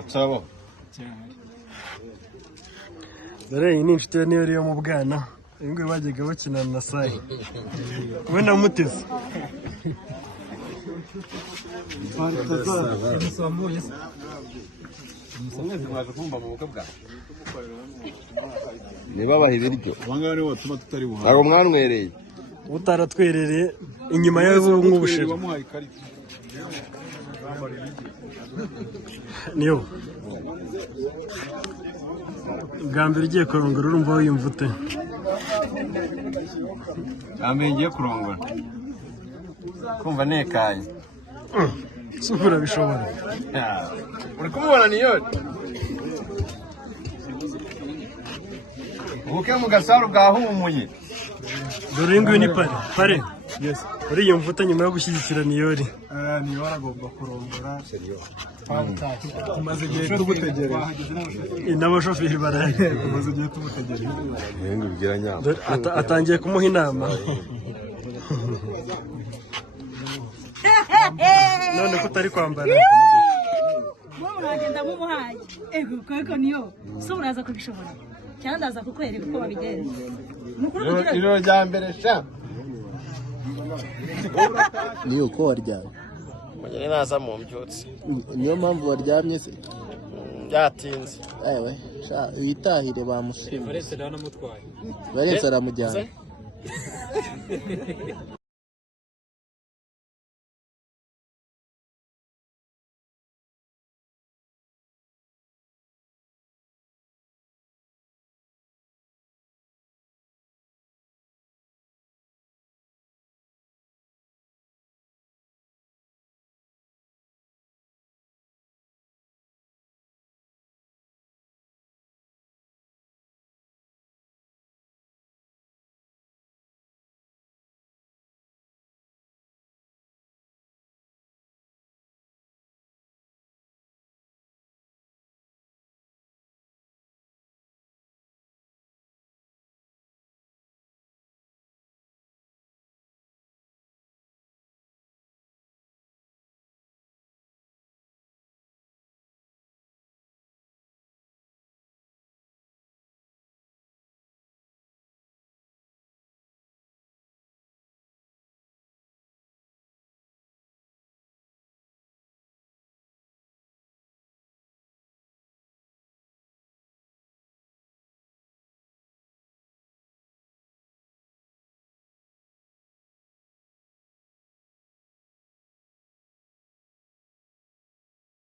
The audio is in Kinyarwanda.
Acabo. Dore iyi ni inshuti ya Niyori yo mu bwana. Ingwe bajyaga bakina na Sayi. We na Mutesi. Niba bahibiryo. Wangana ni watuma tutari buhanga. Ntabwo mwanwereye. Utaratwerereye inyuma y'ubu nk'ubushira. Niyo. Bwa mbere ugiye kurongora urumva wiyumva ute? Ngiye kurongora. Kumva nekaye. Sukura bishobora. Uri kumubona Niyori? Ubuke mu gasaru bwahumuye. Dore ingwe ni pare. Yes. Uriyumva ute nyuma yo gushyigikira Niyori? Niyori agomba kurongora. Tumaze igihe tugutegereje. N'abashoferi barahari. Tumaze igihe tugutegereje. Yenge bigira nyama. Atangiye kumuha inama. None ko utari kwambara. Mwagenda mumuhaye. Ego kweko niyo. So uraza kubishobora. Cyangwa ndaza kukwereka uko babigenza. Iro rya mbere sha. Niyo ko waryamye. Mugere naza mu mbyutse. Niyo mpamvu waryamye se? Byatinze. Ewe, sha witahire bamushimye. Valence aramujyana.